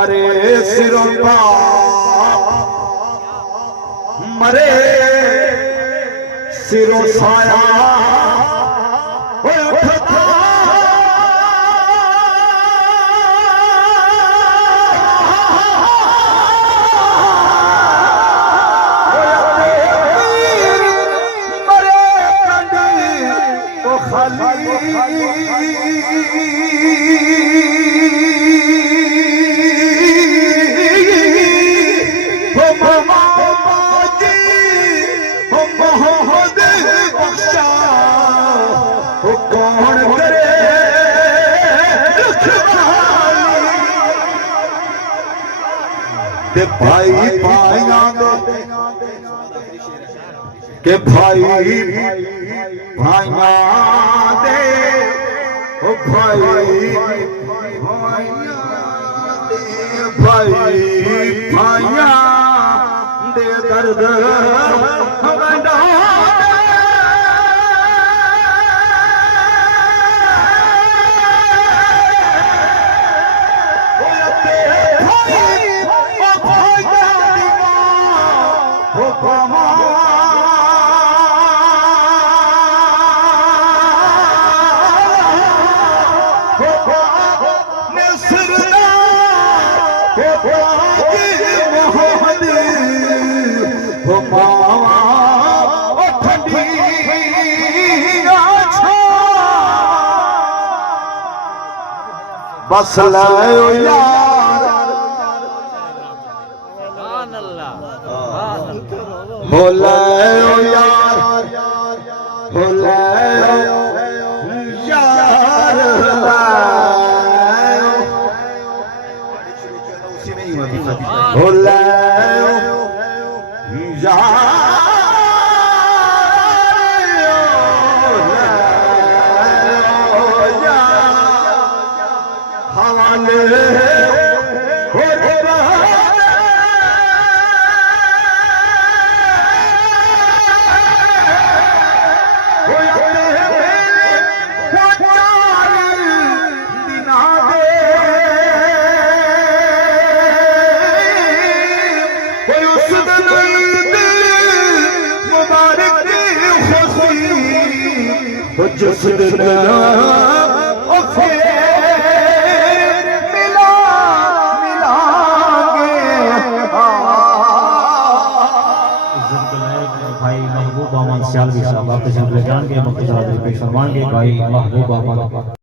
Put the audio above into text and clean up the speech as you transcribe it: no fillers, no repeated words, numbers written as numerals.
मरे सिरों का मरे सिरों साया उठता मरे कंडी वो खाली के भाई भाइया के भाई भाइया दे ओ भाई भाइया दे दर्द बस लाओ यार हो लाओ यार हो लाओ यार हो लाओ यार जिस दिन भाई महबूब अहमद सियालवी साहब आप तशरीफ ले जाएंगे मुख्तसर पेश फरमाएंगे भाई महबूब अहमद